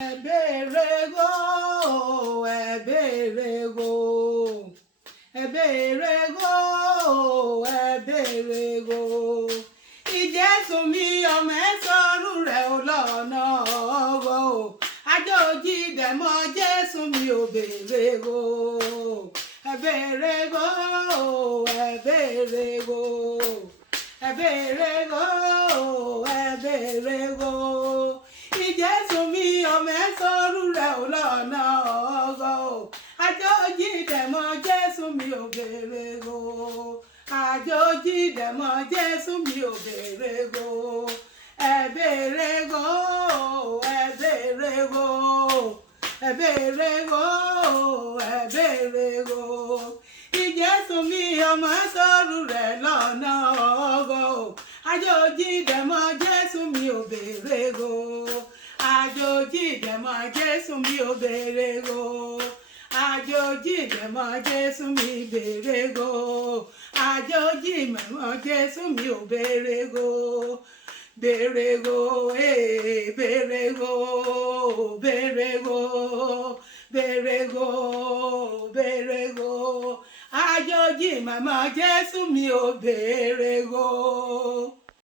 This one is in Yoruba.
Eberego, eberego, eberego, eberego. Ìjẹ́sùn mi ọmọ ẹ sọ́rù rẹ̀ ò lọ́nà ọ̀rọ̀ o. Àjòjì dẹ̀mọ́ Jésù mi ò bèrego. Eberego, eberego, eberego, eberego. Ìjẹ́sùn mi ọmọ ẹ sọ́rù rẹ̀ ò lọ́nà ọ̀rọ̀ o. Àjòjì dẹ̀mọ́ Jésù mi ò bèrego. Àjòjì dẹ̀mọ́ Jésù mi ò bèrego. Eberego, eberego, eberego, eberego. Ìjẹ́sùn mi ọmọ ẹ sọ́rù rẹ̀ lọ́nà ọ̀rọ̀ o. Àjòjì dẹ̀mọ́ Jésù mi ò bèrego. Àjòjì dẹ̀mọ́ Jésù mi ò bèrego. Àjòjì dẹ̀mọ́ Jésù mi bèrego. Àjòjì dẹ̀mọ́ Jésù mi ò bèrego. Bèrego, bèrego, bèrego, bèrego, bèrego. Àjòjì màmá Jésù mi ò bèrego.